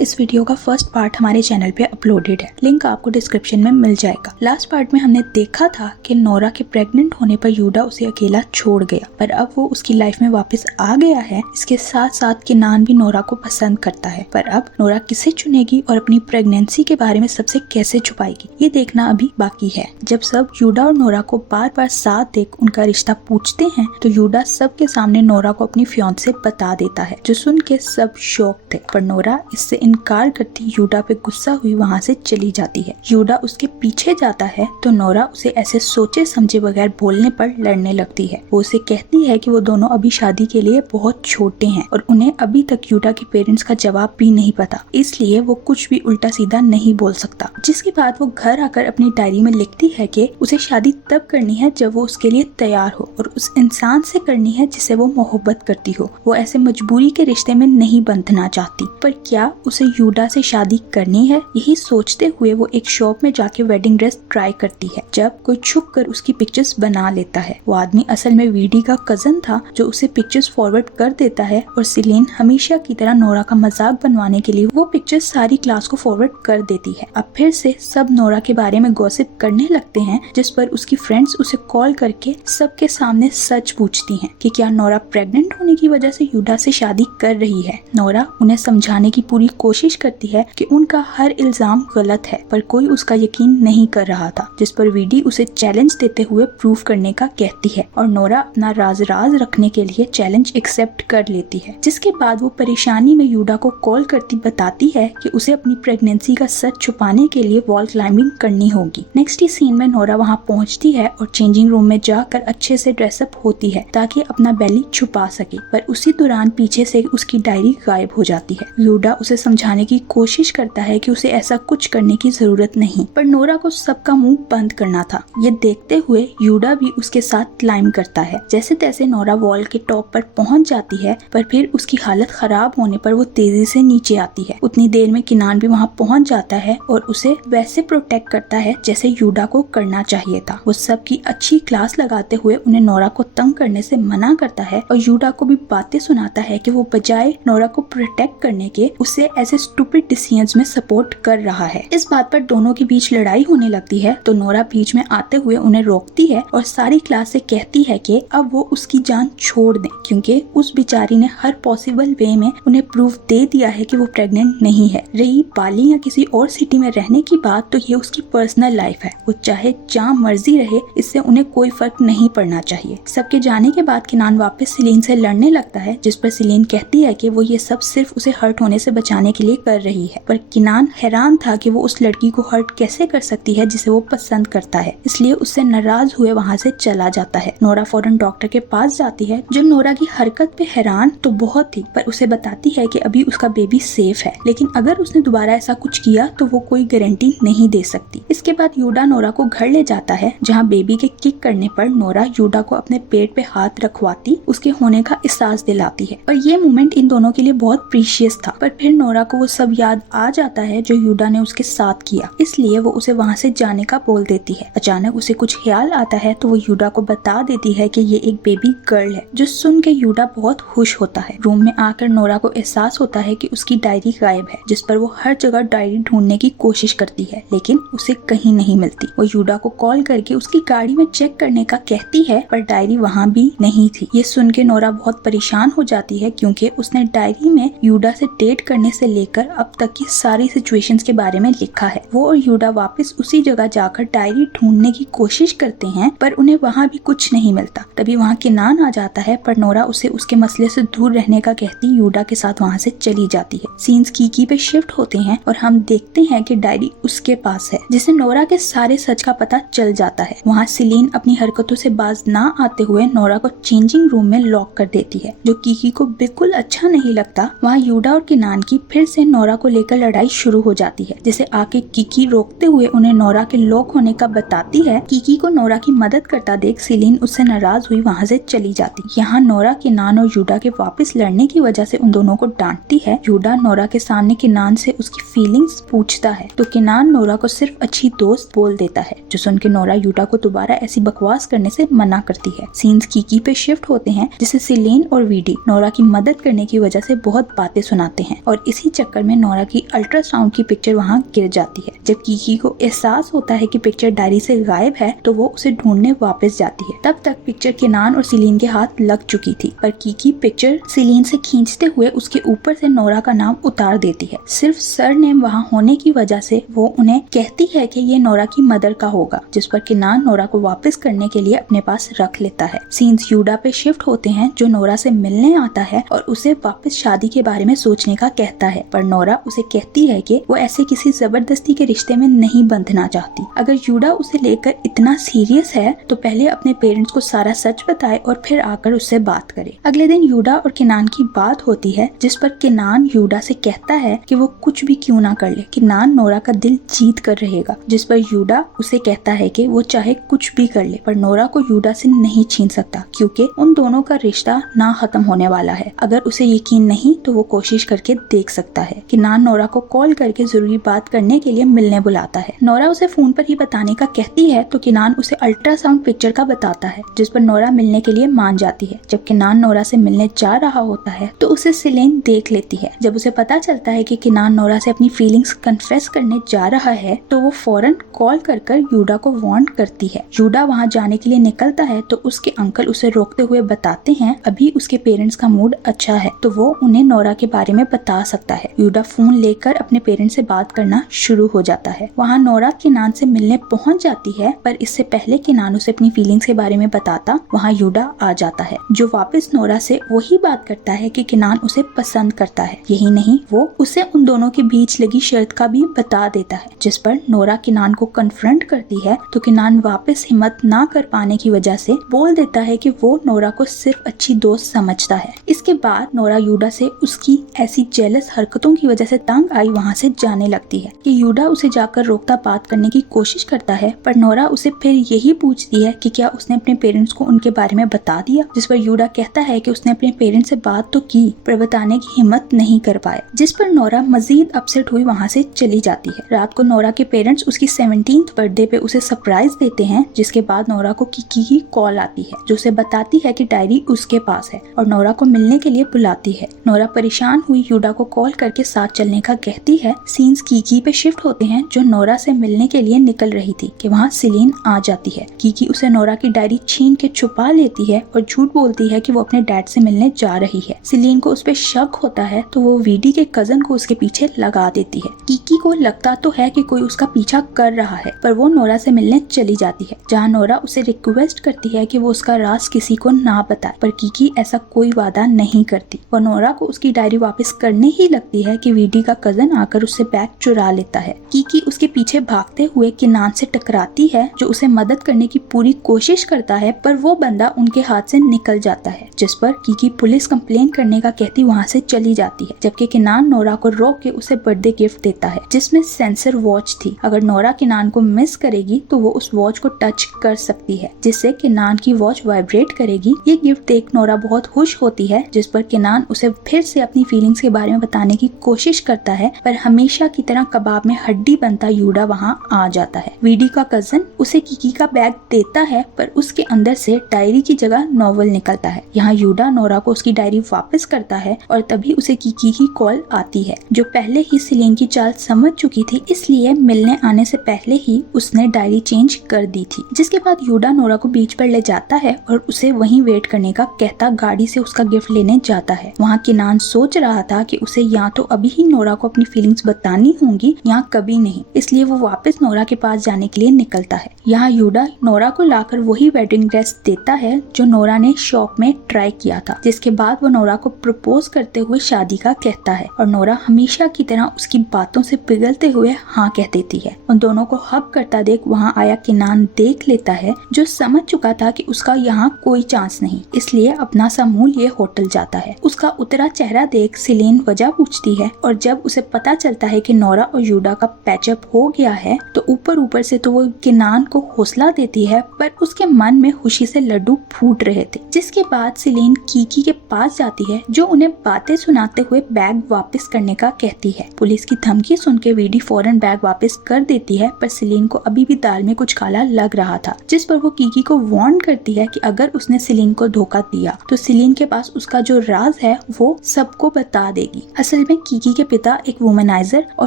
इस वीडियो का first part हमारे चैनल पे अपलोडेड है, लिंक आपको डिस्क्रिप्शन में मिल जाएगा। लास्ट पार्ट में हमने देखा था कि नोरा के प्रेग्नेंट होने पर यूडा उसे अकेला छोड़ गया, पर अब वो उसकी लाइफ में वापस आ गया है। इसके साथ साथ किनान भी नोरा को पसंद करता है, पर अब नोरा किसे चुनेगी और अपनी प्रेगनेंसी के बारे में सबसे कैसे छुपाएगी, ये देखना अभी बाकी है। जब सब यूडा और नोरा को बार बार साथ देख उनका रिश्ता पूछते हैं तो यूडा सबके सामने नोरा को अपनी फियांसे बता देता है, जो सुन के सब शॉक थे। पर नोरा इससे इनकार करती यूडा पे गुस्सा हुई वहाँ से चली जाती है। यूडा उसके पीछे जाता है तो नोरा उसे ऐसे सोचे समझे बगैर बोलने पर लड़ने लगती है। वो उसे कहती है कि वो दोनों अभी शादी के लिए बहुत छोटे हैं और उन्हें अभी तक यूडा के पेरेंट्स का जवाब भी नहीं पता, इसलिए वो कुछ भी उल्टा सीधा नहीं बोल सकता। जिसके बाद वो घर आकर अपनी डायरी में लिखती है कि उसे शादी तब करनी है जब वो उसके लिए तैयार हो और उस इंसान से करनी है जिसे वो मोहब्बत करती हो। वो ऐसे मजबूरी के रिश्ते में नहीं बंधना चाहती, पर क्या उसे यूडा से शादी करनी है? यही सोचते हुए वो एक शॉप में जाके वेडिंग ड्रेस ट्राई करती है, जब कोई छुप कर उसकी पिक्चर्स बना लेता है। वो आदमी असल में वीडी का कजन था जो उसे पिक्चर्स फॉरवर्ड कर देता है और सिलीन हमेशा की तरह नोरा का मजाक बनवाने के लिए वो पिक्चर्स सारी क्लास को फॉरवर्ड कर देती है। अब फिर से सब नोरा के बारे में गॉसिप करने लगते हैं, जिस पर उसकी फ्रेंड्स उसे कॉल करके सबके सामने सच पूछती हैं कि क्या नोरा प्रेग्नेंट होने की वजह से यूडा से शादी कर रही है। नोरा उन्हें समझाने की पूरी कोशिश करती है कि उनका हर इल्जाम गलत है, पर कोई उसका यकीन नहीं कर रहा था, जिस पर वीडी उसे चैलेंज देते हुए प्रूव करने का कहती है और नोरा अपना राज रखने के लिए चैलेंज एक्सेप्ट कर लेती है। जिसके बाद वो परेशानी में यूडा को कॉल करती बताती है कि उसे अपनी प्रेगनेंसी का सच छुपाने के लिए वॉल क्लाइंबिंग करनी होगी। नेक्स्ट ही सीन में नोरा वहाँ पहुँचती है और चेंजिंग रूम में जाकर अच्छे से ड्रेसअप होती है ताकि अपना बेली छुपा सके, पर उसी दौरान पीछे से उसकी डायरी गायब हो जाती है। यूडा उसे समझाने की कोशिश करता है कि उसे ऐसा कुछ करने की जरूरत नहीं, पर नोरा को सबका मुंह बंद करना था। ये देखते हुए यूडा भी उसके साथ क्लाइंब करता है। जैसे तैसे नोरा वॉल के टॉप पर पहुंच जाती है, पर फिर उसकी हालत खराब होने पर वो तेजी से नीचे आती है। उतनी देर में किनान भी वहाँ पहुंच जाता है और उसे वैसे प्रोटेक्ट करता है जैसे यूडा को करना चाहिए था। वो सबकी अच्छी क्लास लगाते हुए उन्हें नोरा को तंग करने से मना करता है और यूडा को भी बातें सुनाता है कि वो बजाय नोरा को प्रोटेक्ट करने के उसे ऐसे स्टूपिड डिसीजंस में सपोर्ट कर रहा है। इस बात पर दोनों के बीच लड़ाई होने लगती है तो नोरा बीच में आते हुए उन्हें रोकती है और सारी क्लास से कहती है कि अब वो उसकी जान छोड़ दें, क्योंकि उस बेचारी ने हर पॉसिबल वे में उन्हें प्रूफ दे दिया है कि वो प्रेग्नेंट नहीं है। रही बाली या किसी और सिटी में रहने की बात, तो ये उसकी पर्सनल लाइफ है, वो चाहे जहाँ मर्जी रहे, इससे उन्हें कोई फर्क नहीं पड़ना चाहिए। सबके जाने के बाद किनान वापस सिलीन से लड़ने लगता है, जिस पर सिलीन कहती है कि वो ये सब सिर्फ उसे हर्ट होने से बचाने के लिए कर रही है। पर किनान हैरान था कि वो उस लड़की को हर्ट कैसे कर सकती है जिसे वो पसंद करता है, इसलिए उससे नाराज हुए वहाँ से चला जाता है। नोरा फौरन डॉक्टर के पास जाती है, जो नोरा की हरकत पे हैरान तो बहुत थी, पर उसे बताती है कि अभी उसका बेबी सेफ है, लेकिन अगर उसने दोबारा ऐसा कुछ किया तो वो कोई गारंटी नहीं दे सकती। इसके बाद यूडा नोरा को घर ले जाता है, जहाँ बेबी के किक करने पर नोरा यूडा को अपने पेट पे हाथ रखवाती उसके होने का एहसास दिलाती है और ये मोमेंट इन दोनों के लिए बहुत प्रीशियस था। पर फिर नोरा को वो सब याद आ जाता है जो यूडा ने उसके साथ किया, इसलिए वो उसे वहाँ से जाने का बोल देती है। अचानक उसे कुछ ख्याल आता है तो वो यूडा को बता देती है कि ये एक बेबी गर्ल है, जो सुन के यूडा बहुत खुश होता है। रूम में आकर नोरा को एहसास होता है कि उसकी डायरी गायब है, जिस पर वो हर जगह डायरी ढूंढने की कोशिश करती है, लेकिन उसे कहीं नहीं मिलती। वो यूडा को कॉल करके उसकी गाड़ी में चेक करने का कहती है, पर डायरी वहाँ भी नहीं थी। ये सुन के नोरा बहुत परेशान हो जाती है, क्योंकि उसने डायरी में यूडा से डेट करने से लेकर अब तक की सारी सिचुएशंस के बारे में लिखा है। वो और यूडा वापस उसी जगह जाकर डायरी ढूंढने की कोशिश करते हैं, पर उन्हें वहाँ भी कुछ नहीं मिलता। तभी वहाँ किनान आ जाता है, पर नोरा उसे उसके मसले से दूर रहने का कहती यूडा के साथ वहाँ से चली जाती है। सीन्स कीकी पे शिफ्ट होते हैं और हम देखते हैं कि डायरी उसके पास है, जिसे नोरा के सारे सच का पता चल जाता है। वहाँ सिलीन अपनी हरकतों से बाज ना आते हुए नोरा को चेंजिंग रूम में लॉक कर देती है, जो कीकी को बिल्कुल अच्छा नहीं लगता। वहाँ यूडा और किनान की फिर से नोरा को लेकर लड़ाई शुरू हो जाती है, जिसे आके कीकी रोकते हुए उन्हें नोरा के लॉक होने का बताती है। कीकी को नोरा की मदद करता देख सिलीन उससे नाराज हुई वहाँ से चली जाती। यहाँ नोरा किनान और यूडा के वापस लड़ने की वजह से उन दोनों को डांटती है। यूडा नोरा के सामने किनान से उसकी फीलिंग्स पूछता है, तो किनान नोरा को सिर्फ अच्छी दोस्त बोल देता है, जो सुन के नोरा यूडा को दोबारा ऐसी बकवास करने से मना करती है। सीन्स कीकी पे शिफ्ट होते हैं, जिसे सिलीन और वीडी नोरा की मदद करने की वजह से बहुत बातें सुनाते हैं और इसी चक्कर में नोरा की अल्ट्रासाउंड की पिक्चर वहाँ गिर जाती है। जब कीकी को एहसास होता है कि पिक्चर डायरी से गायब है तो वो उसे ढूंढने वापस जाती है। तब तक पिक्चर केनान और सिलीन के हाथ लग चुकी थी, पर कीकी पिक्चर सिलीन से खींचते हुए उसके ऊपर से नोरा का नाम उतार देती है। सिर्फ सरनेम वहाँ होने की वजह से वो उन्हें कहती है कि ये नोरा की मदर का होगा, जिस पर केनान नोरा को वापस करने के लिए अपने पास रख लेता है। सीन्स यूडा पे शिफ्ट होते हैं जो नोरा से मिलने आता है और उसे वापस शादी के बारे में सोचने का कहता है, पर नोरा उसे कहती है कि वो ऐसे किसी जबरदस्ती के रिश्ते में नहीं बंधना चाहती। अगर यूडा उसे लेकर इतना सीरियस है तो पहले अपने पेरेंट्स को सारा सच बताए और फिर आकर उससे बात करे। अगले दिन यूडा और केनान की बात होती है, जिस पर केनान यूडा से कहता है कि वो कुछ भी क्यों ना कर ले, केनान नोरा का दिल जीत कर रहेगा। जिस पर यूडा उसे कहता है कि वो चाहे कुछ भी कर ले पर नोरा को यूडा से नहीं छीन सकता, क्योंकि उन दोनों का रिश्ता ना खत्म होने वाला है। अगर उसे यकीन नहीं तो वो कोशिश करके देख सकता है। केनान नोरा को कॉल करके जरूरी बात करने के लिए मिलने बुलाता है। नोरा उसे फोन पर ही बताने का कहती है तो केनान उसे अल्ट्रासाउंड पिक्चर का बताता है, जिस पर नोरा मिलने के लिए मान जाती है। जब केनान नोरा से मिलने जा रहा होता है तो उसे सिलेन देख लेती है। जब उसे पता चलता है कि केनान नोरा से अपनी फीलिंग्स कन्फेस करने जा रहा है तो वो फौरन कॉल कर यूडा को वार्न करती है। यूडा वहाँ जाने के लिए निकलता है तो उसके अंकल उसे रोकते हुए बताते हैं अभी उसके पेरेंट्स का मूड अच्छा है तो वो उन्हें नोरा के बारे में बता सकता है। यूडा फोन लेकर अपने पेरेंट्स से बात करना शुरू हो जाता है। वहाँ नोरा केनान से मिलने पहुँच जाती है, पर इससे पहले केनान उसे अपनी फीलिंग्स के बारे में बताता वहाँ यूडा आ जाता है, जो वापस नोरा से वही बात करता है कि केनान उसे पसंद करता है। यही नहीं, वो उसे उन दोनों के बीच लगी शर्त का भी बता देता है, जिस पर नोरा केनान को कन्फ्रंट करती है तो केनान वापस हिम्मत ना कर पाने की वजह से बोल देता है कि वो नोरा को सिर्फ अच्छी दोस्त समझता है। इसके बाद नोरा यूडा से उसकी ऐसी जेलस हरकतों की वजह से तंग आई वहाँ से जाने लगती है कि यूडा उसे जाकर रोकता बात करने की कोशिश करता है, पर नोरा उसे फिर यही पूछती है कि क्या उसने अपने पेरेंट्स को उनके बारे में बता दिया, जिस पर यूडा कहता है कि उसने अपने पेरेंट्स से बात तो की पर बताने की हिम्मत नहीं कर पाया, जिस पर नोरा मजीद अपसेट हुई वहाँ से चली जाती है। रात को नोरा के पेरेंट्स उसकी 17th बर्थडे पे उसे सरप्राइज देते हैं, जिसके बाद नोरा को कीकी की कॉल आती है जो उसे बताती है कि डायरी उसके पास है और नोरा को मिलने के लिए बुलाती है। नोरा परेशान हुई यूडा को कॉल करके साथ चलने का कहती है। सीन्स कीकी पे शिफ्ट होते हैं जो नोरा से मिलने के लिए निकल रही थी कि वहाँ सिलीन आ जाती है। कीकी उसे नोरा की डायरी छीन के छुपा लेती है और झूठ बोलती है कि वो अपने डैड से मिलने जा रही है। सिलीन को उस पर शक होता है तो वो वीडी के कजन को उसके पीछे लगा देती है। कीकी को लगता तो है कि कोई उसका पीछा कर रहा है, पर वो नोरा से मिलने चली जाती है, जहाँ नोरा उसे रिक्वेस्ट करती है कि वो उसका राज किसी को ना बताए, पर कीकी ऐसा कोई वादा नहीं करती। वो नोरा को उसकी डायरी वापस करने ही लगती है कि वीडी का कजन आकर उससे बैग चुरा लेता है। कीकी उसके पीछे भागते हुए केनान से टकराती है जो उसे मदद करने की पूरी कोशिश करता है, पर वो बंदा उनके हाथ से निकल जाता है, जिस पर कीकी पुलिस कंप्लेन करने का कहती वहाँ से चली जाती है। जबकि केनान नोरा को रोक के उसे बर्थडे गिफ्ट देता है जिसमें सेंसर वॉच थी। अगर नोरा केनान को मिस करेगी तो वो उस वॉच को टच कर सकती है, जिससे केनान की वॉच वाइब्रेट करेगी। ये गिफ्ट देख नोरा बहुत खुश होती है, जिस पर केनान उसे फिर से अपनी फीलिंग्स के बारे में बताने की कोशिश करता है, पर हमेशा की तरह कबाब में हड्डी बनता यूडा वहाँ आ जाता है। वीडी का कजन उसे कीकी का बैग देता है, पर उसके अंदर से डायरी की जगह नॉवल निकलता है। यहाँ यूडा नोरा को उसकी डायरी वापस करता है और तभी उसे कीकी की कॉल आती है, जो पहले ही सिलीन की चाल समझ चुकी थी, इसलिए मिलने आने से पहले ही उसने डायरी चेंज कर दी थी। जिसके बाद यूडा नोरा को बीच पर ले जाता है और उसे वहीं वेट करने का कहता गाड़ी से उसका गिफ्ट लेने जाता है। वहाँ केनान सोच रहा था कि उसे या तो अभी ही नोरा को अपनी फीलिंग्स बतानी होंगी या कभी नहीं, इसलिए वो वापस नोरा के पास जाने के लिए निकलता है। यहाँ यूडा नोरा को लाकर वही वेडिंग ड्रेस देता है जो नोरा ने शॉप में ट्राई किया था, जिसके बाद वो नोरा को प्रपोज करते हुए शादी का कहता है और नोरा हमेशा की तरह उसकी बातों से पिघलते हुए हाँ कह देती है। उन दोनों को हक करता देख वहाँ आया केनान देख लेता है, जो समझ चुका था कि उसका यहाँ कोई चांस नहीं, इसलिए अपना सा मुंह लिए होटल जाता है। उसका उतरा चेहरा देख सिलीन वजह पूछती है और जब उसे पता चलता है कि नोरा और यूडा का पैचअप हो गया है तो ऊपर से तो वो केनान को हौसला देती है, पर उसके मन में खुशी से लड्डू फूट रहे थे। जिसके बाद सिलीन कीकी के पास जाती है जो उन्हें बातें सुनाते हुए बैग वापस करने का कहती है। पुलिस की धमकी सुन के वीडी फौरन बैग वापस कर देती है, पर सिलीन को अभी भी दाल में कुछ काला लग रहा था, जिस पर वो कीकी को वार्न करती है कि अगर उसने सिलीन को धोखा दिया तो सिलीन के पास उसका जो राज है वो सबको बता देगी। असल में कीकी के पिता एक वुमेनाइजर और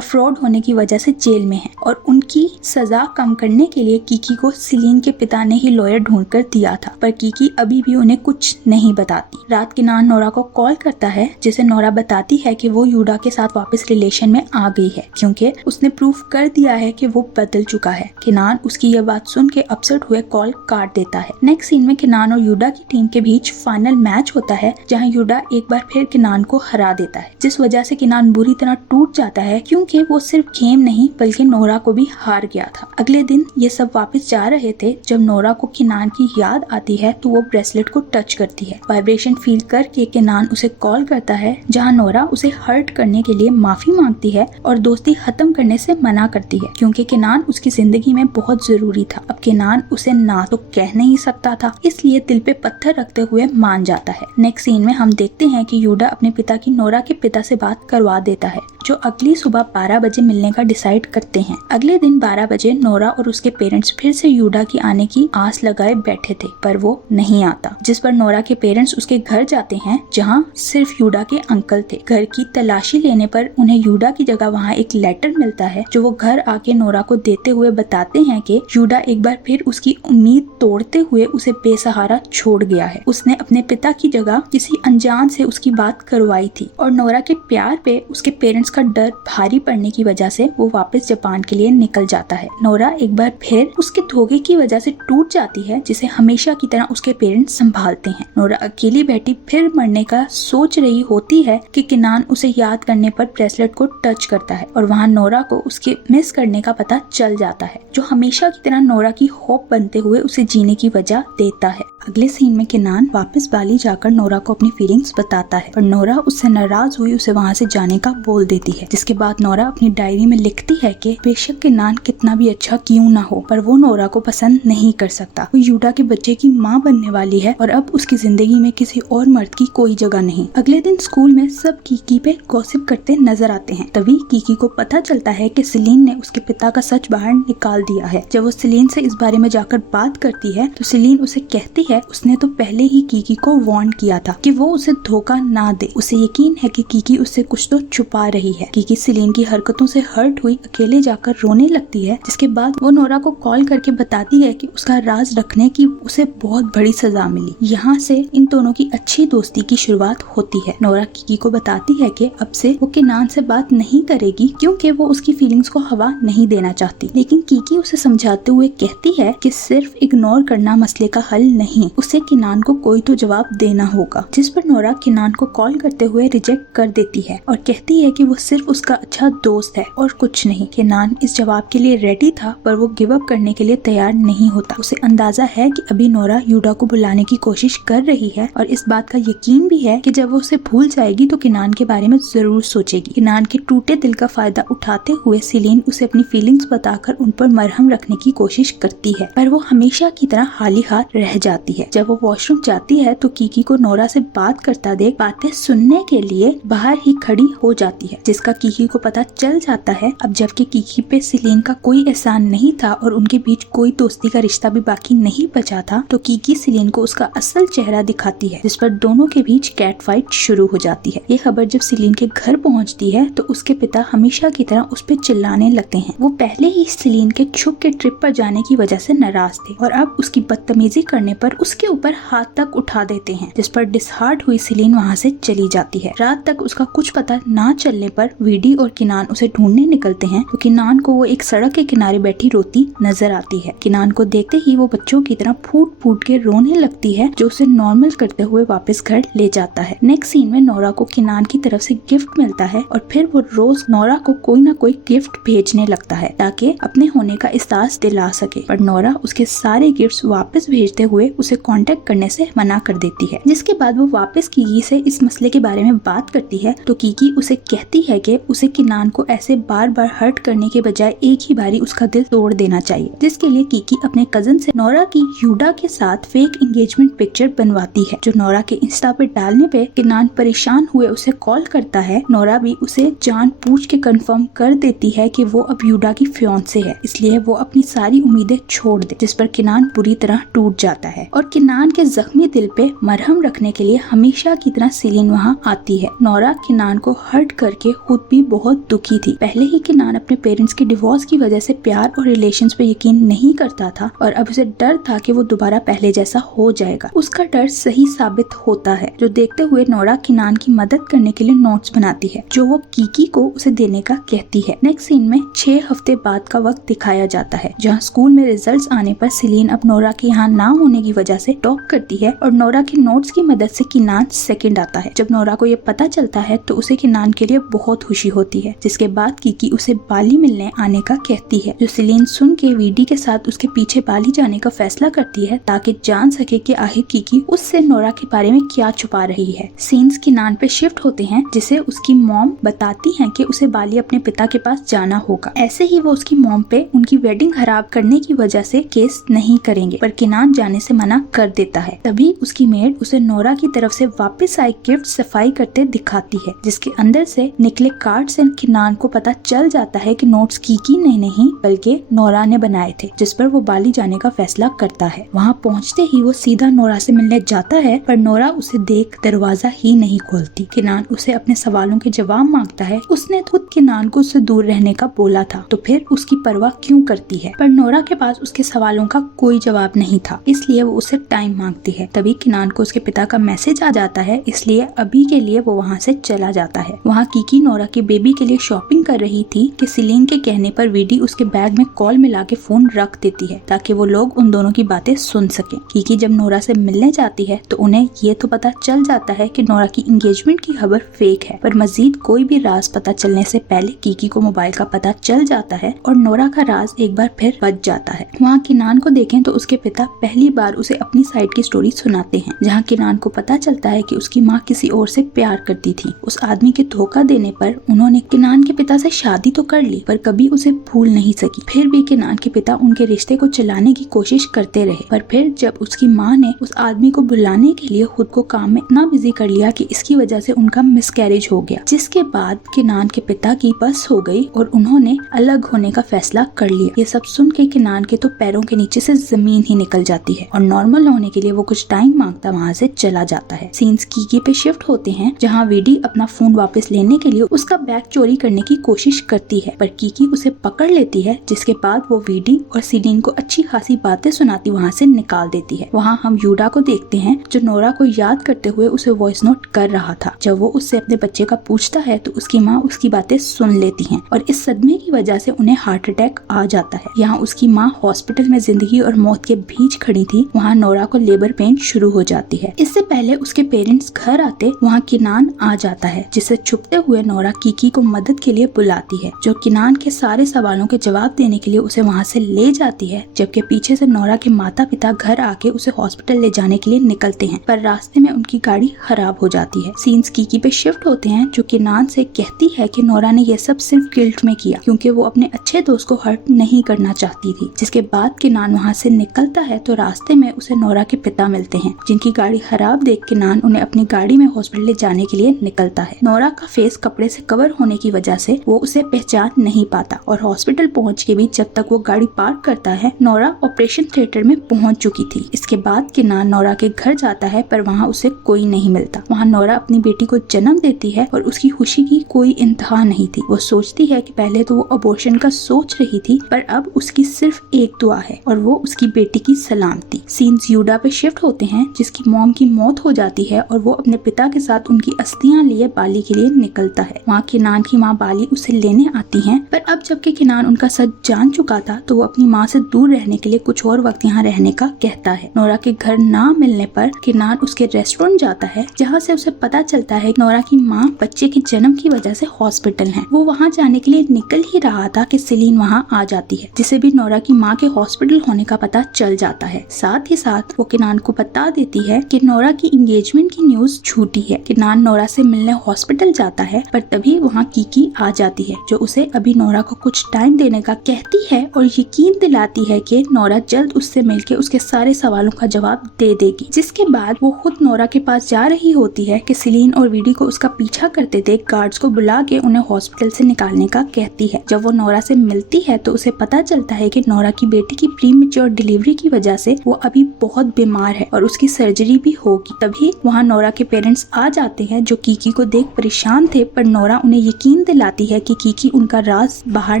फ्रॉड होने की वजह से जेल में हैं और उनकी सजा कम करने के लिए कीकी को सिलीन के पिता ने ही लॉयर ढूंढ कर दिया था, पर कीकी अभी भी उन्हें कुछ नहीं बताती। रात किनान नोरा को कॉल करता है, जिसे नोरा बताती है कि वो यूडा के साथ वापस रिलेशन में आ गई है क्योंकि उसने प्रूफ कर दिया है कि वो बदल चुका है। किनान उसकी यह बात सुन के अपसेट हुए कॉल काट देता है। नेक्स्ट सीन में किनान और यूडा की टीम के बीच फाइनल मैच होता है, जहाँ यूडा एक बार फिर किनान को हरा देता है, जिस वजह से किनान बुरी तरह टूट जाता है क्योंकि वो सिर्फ गेम नहीं बल्कि नोरा को भी हार गया था। अगले दिन ये सब वापस जा रहे थे, जब नोरा को किनान की याद आती है तो वो ब्रेसलेट को टच करती है। वाइब्रेशन फील करके किनान उसे कॉल करता है, जहाँ नोरा उसे हर्ट करने के लिए माफी मांगती है और दोस्ती खत्म करने से मना करती है क्योंकि किनान उसकी जिंदगी में बहुत जरूरी था। अब किनान उसे ना तो कह नहीं सकता था, इसलिए दिल पे पत्थर रखते हुए मान जाता है। नेक्स्ट सीन में हम देखते हैं कि यूडा अपने पिता की नोरा के पिता से बात करवा देता है, जो अगली सुबह 12 बजे मिलने का डिसाइड करते हैं। अगले दिन 12 बजे नोरा और उसके पेरेंट्स फिर से यूडा की आने की आस लगाए बैठे थे, पर वो नहीं आता, जिस पर नोरा के पेरेंट्स उसके घर जाते हैं, जहाँ सिर्फ यूडा के अंकल थे। घर की तलाशी लेने पर उन्हें यूडा की जगह वहाँ एक लेटर मिलता है, जो वो घर आके नोरा को देते हुए बताते हैं कि यूडा एक बार फिर उसकी उम्मीद तोड़ते हुए उसे बेसहारा छोड़ गया है। उसने अपने पिता की जगह किसी अनजान से उसकी बात करवाई थी और नोरा के प्यार पे उसके पेरेंट्स का डर भारी पड़ने की वजह से वो वापस जापान के लिए निकल जाता है। नोरा एक बार फिर उसके धोखे की वजह से टूट जाती है, जिसे हमेशा की तरह उसके पेरेंट्स संभालते हैं। नोरा अकेली बैठी फिर मरने का सोच रही होती है कि किनान उसे याद करने पर ब्रेसलेट को टच करता है और वहाँ नोरा को उसके मिस करने का पता चल जाता है, जो हमेशा की तरह नोरा की होप बनते हुए उसे जीने की वजह देता है। अगले सीन में किनान वापस बाली जाकर नोरा को अपनी फीलिंग्स बताता है, पर नोरा उससे नाराज हुई उसे वहाँ से जाने का बोल देती है। जिसके बाद नोरा अपनी डायरी में लिखती है कि बेशक किनान कितना भी अच्छा क्यों ना हो, पर वो नोरा को पसंद नहीं कर सकता। वो यूडा के बच्चे की माँ बनने वाली है और अब उसकी जिंदगी में किसी और मर्द की कोई जगह नहीं। अगले दिन स्कूल में सब कीकी पे गॉसिप करते नजर आते हैं। तभी कीकी को पता चलता है कि सिलीन ने उसके पिता का सच बाहर निकाल दिया है। जब वो सिलीन से इस बारे में जाकर बात करती है तो सिलीन उसे कहती है उसने तो पहले ही कीकी को वार्न किया था कि वो उसे धोखा ना दे। उसे यकीन है कि कीकी उससे कुछ तो छुपा रही है। कीकी सिलीन की हरकतों से हर्ट हुई अकेले जाकर रोने लगती है, जिसके बाद वो नोरा को कॉल करके बताती है कि उसका राज रखने की उसे बहुत बड़ी सजा मिली। यहाँ से इन दोनों की अच्छी दोस्ती की शुरुआत होती है। नोरा कीकी को बताती है कि अब से वो किनान से बात नहीं करेगी क्योंकि वो उसकी फीलिंग्स को हवा नहीं देना चाहती, लेकिन कीकी उसे समझाते हुए कहती है कि सिर्फ इग्नोर करना मसले का हल नहीं, उसे किनान को कोई तो जवाब देना होगा। जिस पर नोरा किनान को कॉल करते हुए रिजेक्ट कर देती है और कहती है कि वो सिर्फ उसका अच्छा दोस्त है और कुछ नहीं। किनान इस जवाब के लिए रेडी था, पर वो गिव अप करने के लिए तैयार नहीं होता। उसे अंदाजा है कि अभी नोरा यूडा को बुलाने की कोशिश कर रही है और इस बात का यकीन भी है कि जब वो उसे भूल जाएगी तो किनान के बारे में जरूर सोचेगी। किनान के टूटे दिल का फायदा उठाते हुए सिलीन उसे अपनी फीलिंग्स बताकर उन पर मरहम रखने की कोशिश करती है, पर वो हमेशा की तरह हाली हाथ रह जाती है। जब वो वॉशरूम जाती है तो कीकी को नोरा से बात करता देख बातें सुनने के लिए बाहर ही खड़ी हो जाती है, जिसका कीकी को पता चल जाता है। अब जबकि कीकी पे सिलीन का कोई एहसान नहीं था और उनके बीच कोई दोस्ती का रिश्ता भी बाकी नहीं बचा था, तो कीकी सिलीन को उसका असल चेहरा दिखाती है, जिस पर दोनों के बीच कैट फाइट शुरू हो जाती है। ये खबर जब सिलीन के घर पहुंचती है तो उसके पिता हमेशा की तरह उस पर चिल्लाने लगते हैं। वो पहले ही सिलीन के छुप के ट्रिप पर जाने की वजह से नाराज थे और अब उसकी बदतमीजी करने पर उसके ऊपर हाथ तक उठा देते हैं, जिस पर डिसहार्ट हुई सिलीन वहाँ से चली जाती है। रात तक उसका कुछ पता ना चलने पर वीडी और किनान उसे ढूंढने निकलते हैं, तो किनान को वो एक सड़क के किनारे बैठी रोती नजर आती है। किनान को देखते ही वो बच्चों की तरह फूट फूट के रोने लगती है, जो उसे नॉर्मल करते हुए वापस घर ले जाता है। नेक्स्ट सीन में नोरा को किनान की तरफ से गिफ्ट मिलता है और फिर वो रोज नोरा को कोई ना कोई गिफ्ट भेजने लगता है ताकि अपने होने का एहसास दिला सके, पर नोरा उसके सारे गिफ्ट्स वापस भेजते हुए उसे कांटेक्ट करने से मना कर देती है। जिसके बाद वो वापस कीकी से इस मसले के बारे में बात करती है, तो कीकी उसे कहती है कि उसे किनान को ऐसे बार बार हर्ट करने के बजाय एक ही बारी उसका दिल तोड़ देना चाहिए, जिसके लिए कीकी अपने कजन से नोरा की यूडा के साथ फेक एंगेजमेंट पिक्चर बनवाती है, जो नोरा के इंस्टा पे डालने पे किनान परेशान हुए उसे कॉल करता है। नोरा भी उसे जान पूछ के कंफर्म कर देती है कि वो अब यूडा की फियांसे है, इसलिए वो अपनी सारी उम्मीदें छोड़ दे, जिस पर किनान बुरी तरह टूट जाता है और किनान के जख्मी दिल पे मरहम रखने के लिए हमेशा की तरह सिलीन वहाँ आती है। नोरा किनान को हर्ट करके खुद भी बहुत दुखी थी। पहले ही किनान अपने पेरेंट्स के डिवोर्स की वजह से प्यार और रिलेशंस पे यकीन नहीं करता था और अब उसे डर था कि वो दोबारा पहले जैसा हो जाएगा। उसका डर सही साबित होता है, जो देखते हुए नोरा किनान की मदद करने के लिए नोट्स बनाती है जो वो कीकी को उसे देने का कहती है। नेक्स्ट सीन में 6 हफ्ते बाद का वक्त दिखाया जाता है, जहाँ स्कूल में रिजल्ट्स आने पर सेलिन अब नोरा के यहाँ ना होने की वजह से टॉप करती है और नोरा के नोट्स की मदद से किनान सेकंड आता है। जब नोरा को ये पता चलता है तो उसे किनान के लिए बहुत खुशी होती है, जिसके बाद कीकी उसे बाली मिलने आने का कहती है, जो सेलिन सुन के वीडी के साथ उसके पीछे बाली जाने का फैसला करती है ताकि जान सके कि आखिर कीकी उससे नोरा के बारे में क्या छुपा रही है। सीन्स किनान पे शिफ्ट होते हैं, जिसे उसकी मॉम बताती है कि उसे बाली अपने पिता के पास जाना होगा। ऐसे ही वो उसकी मॉम पे उनकी वेडिंग खराब करने की वजह से केस नहीं करेंगे, पर किनान जाने से मना कर देता है। तभी उसकी मेड उसे नोरा की तरफ से वापस आई गिफ्ट सफाई करते दिखाती है, जिसके अंदर से निकले कार्ड से किनान को पता चल जाता है कि नोट्स कीकी ने नहीं बल्कि नोरा ने बनाए थे, जिस पर वो बाली जाने का फैसला करता है। वहाँ पहुँचते ही वो सीधा नोरा से मिलने जाता है, पर नोरा उसे देख दरवाजा ही नहीं खोलती। किनान उसे अपने सवालों के जवाब मांगता है। उसने खुद किनान को उससे दूर रहने का बोला था, तो फिर उसकी परवाह क्यों करती है? पर नोरा के पास उसके सवालों का कोई जवाब नहीं था, इसलिए वो उसे टाइम मांगती है। तभी किनान को उसके पिता का मैसेज आ जाता है, इसलिए अभी के लिए वो वहाँ से चला जाता है। वहाँ कीकी नोरा की बेबी के लिए शॉपिंग कर रही थी कि सेलिन के कहने पर वीडी उसके बैग में कॉल मिला के फोन रख देती है ताकि वो लोग उन दोनों की बातें सुन सके। कीकी जब नोरा से मिलने जाती है तो उन्हें ये तो पता चल जाता है कि नोरा की एंगेजमेंट की खबर फेक है, पर मजीद कोई भी राज पता चलने से पहले कीकी को मोबाइल का पता चल जाता है और नोरा का राज एक बार फिर बच जाता है। वहाँ किनान को देखें तो उसके पिता पहली बार उसे अपनी साइड की स्टोरी सुनाते हैं, जहाँ किनान को पता चलता है कि उसकी माँ किसी और से प्यार करती थी। उस आदमी के धोखा देने पर उन्होंने किनान के पिता से शादी तो कर ली, पर कभी उसे भूल नहीं सकी। फिर भी किनान के पिता उनके रिश्ते को चलाने की कोशिश करते रहे, पर फिर जब उसकी माँ ने उस आदमी को बुलाने के लिए खुद को काम में इतना बिजी कर लिया कि इसकी वजह से उनका मिसकैरेज हो गया, जिसके बाद किनान के पिता की बस हो गई और उन्होंने अलग होने का फैसला कर लिया। ये सब सुन के किनान के तो पैरों के नीचे से जमीन ही निकल जाती है और नॉर्मल होने के लिए वो कुछ टाइम मांगता वहाँ से चला जाता है। सीन्स कीकी पे शिफ्ट होते हैं, जहाँ वीडी अपना फोन वापस लेने के लिए उसका बैग चोरी करने की कोशिश करती है, पर कीकी उसे पकड़ लेती है, जिसके बाद वो वीडी और सेलिन को अच्छी खासी बातें सुनाती वहाँ से निकाल देती है। वहाँ हम यूडा को देखते हैं, जो नोरा को याद करते हुए उसे वॉइस नोट कर रहा था। जब वो उससे अपने बच्चे का पूछता है तो उसकी माँ उसकी बातें सुन लेती हैं और इस सदमे की वजह से उन्हें हार्ट अटैक आ जाता है। यहाँ उसकी माँ हॉस्पिटल में जिंदगी और मौत के बीच खड़ी थी। वहाँ नोरा को लेबर पेन शुरू हो जाती है। इससे पहले उसके पेरेंट्स घर आते वहाँ किनान आ जाता है, जिसे छुपते हुए नोरा कीकी को मदद के लिए बुलाती है, जो किनान के सारे सवालों के जवाब देने के लिए उसे वहाँ से ले जाती है। जबकि पीछे से नोरा के माता पिता घर आके उसे हॉस्पिटल ले जाने के लिए निकलते हैं, पर रास्ते में उनकी गाड़ी खराब हो जाती है। सीन्स कीकी पे शिफ्ट होते हैं, जो किनान से कहती है कि नोरा ने ये सब सिर्फ गिल्ट में किया क्योंकि वो अपने अच्छे दोस्त को हर्ट नहीं करना चाहती थी। जिसके बाद किनान वहाँ से निकलता है तो रास्ते में उसे नोरा के पिता मिलते हैं, जिनकी गाड़ी खराब देख किनान उन्हें अपनी गाड़ी में हॉस्पिटल ले जाने के लिए निकलता है। नोरा का फेस कपड़े से कवर होने की वजह से वो उसे पहचान नहीं पाता और हॉस्पिटल पहुँच के भी जब तक वो गाड़ी पार्क करता है, नोरा ऑपरेशन थिएटर में पहुँच चुकी थी। इसके बाद किनान नोरा के घर जाता है, पर वहाँ उसे कोई नहीं मिलता। वहाँ नोरा अपनी बेटी को जन्म देती है और उसकी खुशी की कोई इंतहा नहीं थी। वो सोचती है कि पहले तो वो अबॉर्शन का सोच रही थी, पर अब उसकी सिर्फ एक दुआ है और वो उसकी बेटी की सलामती। सीन्स यूडा पे शिफ्ट होते हैं, जिसकी मॉम की मौत हो जाती है और वो अपने पिता के साथ उनकी अस्थियां लिए बाली के लिए निकलता है। वहाँ किनान की माँ बाली उसे लेने आती है, पर अब जबकि किनान उनका सच जान चुका था तो वो अपनी माँ से दूर रहने के लिए कुछ और वक्त यहाँ रहने का कहता है। नोरा के घर ना मिलने पर किनान उसके रेस्टोरेंट जाता है, जहाँ से उसे पता चलता है नोरा की माँ बच्चे के जन्म की वजह से हॉस्पिटल है। वो वहाँ जाने के लिए निकल ही रहा था कि सेलिन वहाँ आ जाती है, जिसे भी नोरा की माँ के हॉस्पिटल होने का पता चल जाता है। साथ ही साथ वो किनान को बता देती है कि नोरा की एंगेजमेंट की न्यूज झूठी है। किनान नोरा से मिलने हॉस्पिटल जाता है, पर तभी वहाँ कीकी आ जाती है, जो उसे अभी नोरा को कुछ टाइम देने का कहती है और यकीन दिलाती है कि नोरा जल्द उससे मिलके उसके सारे सवालों का जवाब दे देगी। जिसके बाद वो खुद नोरा के पास जा रही होती है कि सेलिन और वीडी को उसका पीछा करते देख गार्ड्स को बुला के उन्हें हॉस्पिटल से निकालने का कहती है। जब वो नोरा से मिलती है तो उसे पता चलता है कि नोरा की बेटी की प्रीमेच्योर डिलीवरी की वजह से वो अभी बहुत बीमार है और उसकी सर्जरी भी होगी। तभी वहाँ नोरा के पेरेंट्स आ जाते हैं, जो कीकी को को देख परेशान थे, पर नोरा उन्हें यकीन दिलाती है कि कीकी उनका राज बाहर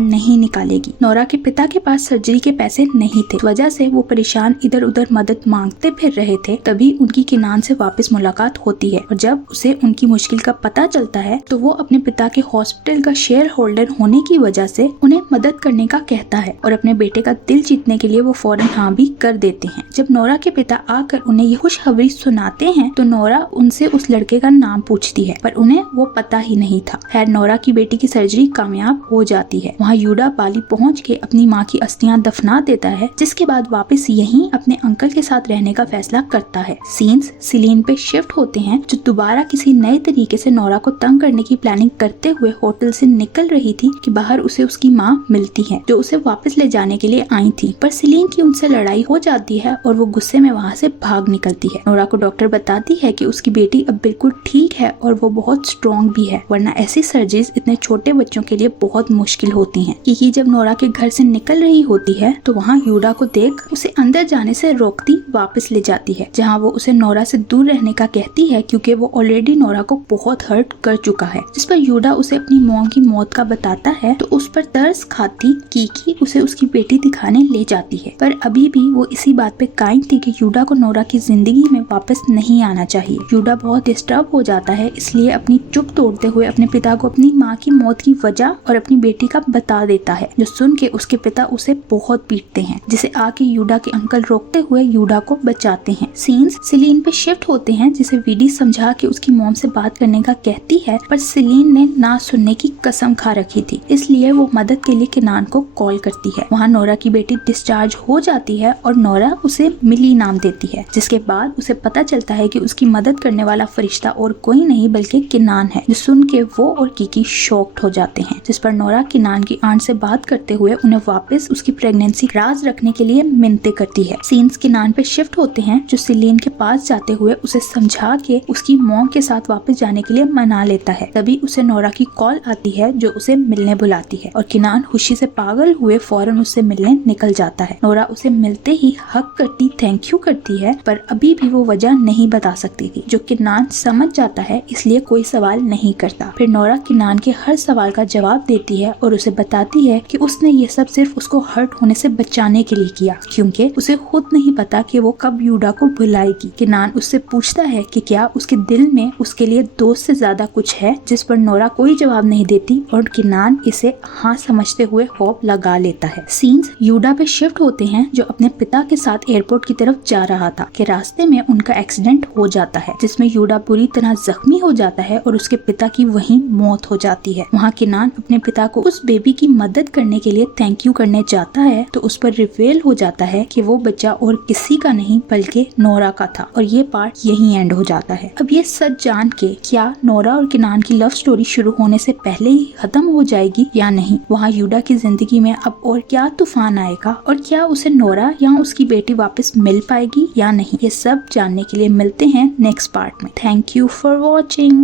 नहीं निकालेगी। नोरा के पिता के पास सर्जरी के पैसे नहीं थे, इस वजह से वो परेशान इधर उधर मदद मांगते फिर रहे थे। तभी उनकी किनान से वापस मुलाकात होती है और जब उसे उनकी मुश्किल का पता चलता है तो वो अपने पिता के हॉस्पिटल का शेयर होल्डर होने की वजह से उन्हें मदद करने का कहता है और अपने बेटे का दिल जीतने के लिए वो फौरन हाँ भी कर देते हैं। जब नोरा के पिता आकर उन्हें ये खुशखबरी सुनाते हैं तो नोरा उनसे उस लड़के का नाम पूछती है, पर उन्हें वो पता ही नहीं था। खैर, नोरा की बेटी की सर्जरी कामयाब हो जाती है। वहाँ यूडा बाली पहुँच के अपनी माँ की अस्थियां दफना देता है, जिसके बाद वापस यहीं अपने अंकल के साथ रहने का फैसला करता है। सीन्स सिलीन पे शिफ्ट होते हैं, जो दोबारा किसी नए तरीके से नोरा को तंग करने की प्लानिंग करते हुए होटल से निकल रही थी कि बाहर उसे उसकी माँ मिलती है, जो उसे वापस ले जाने के लिए आई थी। पर सिलीन की उनसे लड़ाई हो जाती है और वो गुस्से में वहाँ से भाग निकलती है। नोरा को डॉक्टर बताती है कि उसकी बेटी अब बिल्कुल ठीक है और वो बहुत स्ट्रॉन्ग भी है, वरना ऐसी सर्जरीज इतने छोटे बच्चों के लिए बहुत मुश्किल होती हैं। कीकी जब नोरा के घर से निकल रही होती है तो वहाँ यूडा को देख उसे अंदर जाने से रोकती वापस ले जाती है, जहाँ वो उसे नोरा से दूर रहने का कहती है क्योंकि वो ऑलरेडी नोरा को बहुत हर्ट कर चुका है। जिस पर यूडा उसे अपनी मॉम की मौत का बताता है तो उस पर तरस खाती कीकी उसे उसकी बेटी दिखाने ले जाती है, पर अभी भी वो इसी बात पे कायम थी कि यूडा को नोरा की जिंदगी में वापस नहीं आना चाहिए। यूडा बहुत डिस्टर्ब हो जाता है, इसलिए अपनी चुप तोड़ते हुए अपने पिता को अपनी माँ की मौत की वजह और अपनी बेटी का बता देता है, जो सुन के उसके पिता उसे बहुत पीटते हैं, जिसे आके यूडा के अंकल रोकते हुए यूडा को बचाते हैं। सीन्स सिलीन पे शिफ्ट होते हैं, जिसे वीडी समझा के उसकी मॉम से बात करने का कहती है, पर सिलीन ने ना सुनने की कसम खा रखी थी, इसलिए वो मदद के लिए किनान को कॉल करती है। वहाँ नोरा की बेटी डिस्चार्ज हो जाती है और नोरा उसे मिली नाम देती है, जिसके बाद उसे पता चलता है कि उसकी मदद करने वाला फरिश्ता और कोई नहीं बल्कि किनान है, जो सुन के वो और कीकी शॉक्ड हो जाते हैं। जिस पर नोरा किनान की आंट से बात करते हुए उन्हें वापस उसकी प्रेगनेंसी राज रखने के लिए मिन्नतें करती है। सीन्स किनान पे शिफ्ट होते हैं, जो सिलीन के पास जाते हुए उसे समझा के उसकी मॉम के साथ वापस जाने के लिए मना लेता है। तभी उसे नोरा की कॉल आती है, जो उसे मिलने बुलाती है और किनान खुशी से पागल हुए फौरन उससे मिलने निकल जाता है। नोरा उसे मिलते ही हक करती थैंक यू करती है, पर अभी भी वो वजह नहीं बता सकती थी, जो किनान समझ जाता है, इसलिए कोई सवाल नहीं करता। फिर नोरा किनान के हर सवाल का जवाब देती है और उसे बताती है कि उसने ये सब सिर्फ उसको हर्ट होने से बचाने के लिए किया, क्योंकि उसे खुद नहीं पता कि वो कब यूडा को भुलाएगी। किनान उससे पूछता है कि क्या उसके दिल में उसके लिए दोस्त से ज्यादा कुछ है, जिस पर नोरा कोई जवाब नहीं देती और किनान इसे हाँ समझते हुए होप लगा लेता है। सीन्स यूडा पे शिफ्ट होते हैं, जो अपने पिता के साथ एयरपोर्ट की तरफ जा रहा था कि रास्ते में उनका एक्सीडेंट हो जाता है, जिसमें यूडा बुरी तरह जख्मी हो जाता है और उसके पिता की वहीं मौत हो जाती है। वहाँ किनान अपने पिता को उस बेबी की मदद करने के लिए थैंक यू करने जाता है तो उस पर रिवील हो जाता है कि वो बच्चा और किसी का नहीं बल्कि नोरा का था और ये पार्ट यहीं एंड हो जाता है। अब ये सच जान के क्या नोरा और किनान की लव स्टोरी शुरू होने से पहले ही खत्म हो जाएगी या नहीं, वहाँ यूडा की जिंदगी में अब और क्या तूफान आएगा और क्या उसे नोरा या उसकी बेटी वापस मिल पाएगी या नहीं, ये सब जानने के लिए मिलते हैं नेक्स्ट पार्ट में। Thank you for watching.